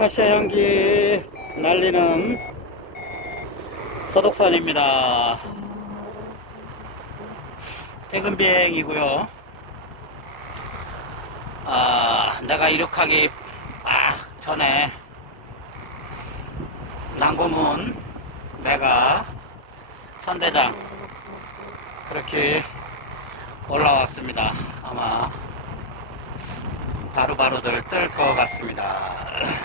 아카시아 향기 날리는 서독산입니다. 퇴근 비행이고요. 아, 내가 이륙하기 아, 전에 난고문 내가 선대장 그렇게 올라왔습니다. 아마 바로바로들 뜰 것 같습니다.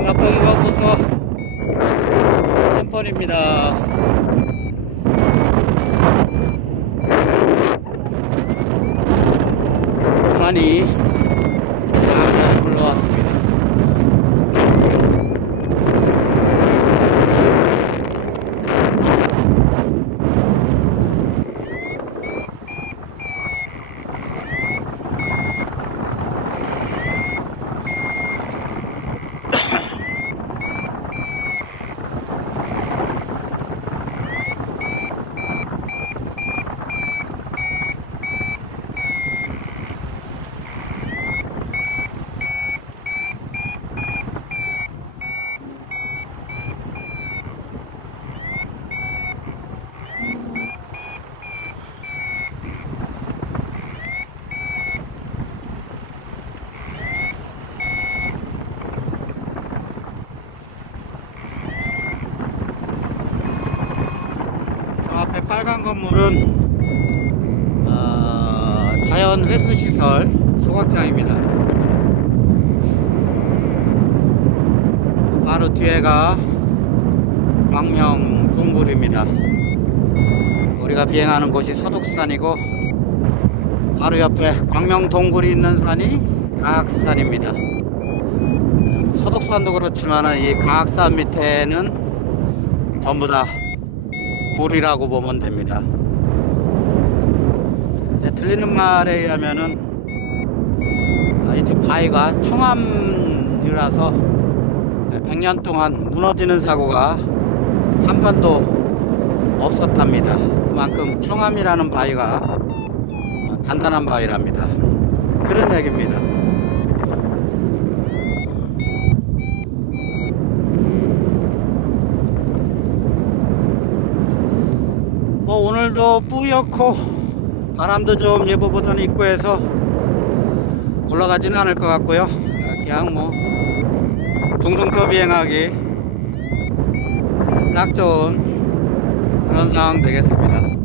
아, 맞박이가 없어서 한 번입니다. 많이 많이 불러왔습니다. 저 앞에 빨간 건물은 어, 자연 회수 시설 소각장입니다. 바로 뒤에가 광명 동굴입니다. 우리가 비행하는 곳이 서독산이고 바로 옆에 광명 동굴이 있는 산이 가악산입니다. 서독산도 그렇지만 이 가악산 밑에는 전부 다 굴이라고 보면 됩니다. 네, 들리는 말에 의하면은 아, 이제 바위가 청암이라서 100년 동안 무너지는 사고가 한 번도 없었답니다. 그만큼 청암이라는 바위가 단단한 바위랍니다. 그런 얘기입니다. 오늘도 뿌옇고 바람도 좀 예보보다는 있고 해서 올라가지는 않을 것 같고요. 그냥 뭐 둥둥떠 비행하기 딱 좋은 그런 상황 되겠습니다.